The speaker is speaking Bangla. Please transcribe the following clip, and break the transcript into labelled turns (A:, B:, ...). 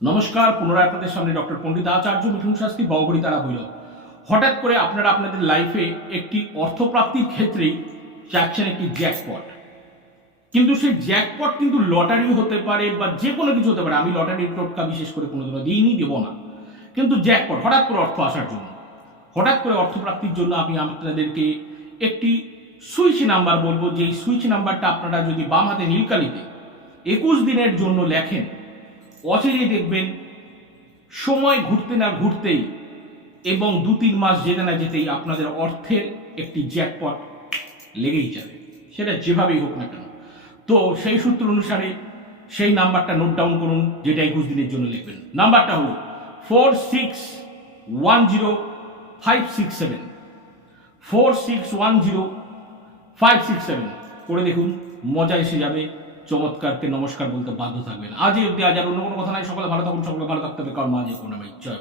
A: নমস্কার, পুনরায় আপনাদের সামনে ডক্টর পণ্ডিত আচার্য মিঠুন শাস্ত্রী বঙ্গরি তারা বইল হঠাৎ করে আপনারা আপনাদের লাইফে একটি অর্থপ্রাপ্তির ক্ষেত্রেই চাচ্ছেন একটি জ্যাকপট কিন্তু সেই জ্যাকপট কিন্তু লটারি হতে পারে বা যে কোনো কিছু হতে পারে। আমি লটারির টোটকা বিশেষ করে কোনোদিনও দিইনি, দেবো না। কিন্তু জ্যাকপট হঠাৎ করে অর্থ আসার জন্য, হঠাৎ করে অর্থপ্রাপ্তির জন্য আমি আপনাদেরকে একটি সুইচ নাম্বার বলব। যেই সুইচ নাম্বারটা আপনারা যদি বাম হাতে নীলকালিতে একুশ দিনের জন্য লেখেন অচিরেই দেখবেন, সময় ঘুরতে না ঘুরতেই এবং দু তিন মাস যেতে না যেতেই আপনাদের অর্থের একটি জ্যাকপট লেগেই যাবে। সেটা যেভাবেই হোক না কেন। তো সেই সূত্র অনুসারে সেই নাম্বারটা নোট ডাউন করুন, যেটা একুশ দিনের জন্য লিখবেন। নাম্বারটা হলো four six one zero five six seven. Four six one zero five six seven. করে দেখুন, মজা এসে যাবে। চমৎকারকে নমস্কার বলতে বাধ্য থাকবেন আজই অব্দি আজ আর অন্য কোনো কথা নাই। সকলে ভালো থাকুন সকলে ভালো থাকতে হবে। কারণ মাঝে কোনো ভাই জয়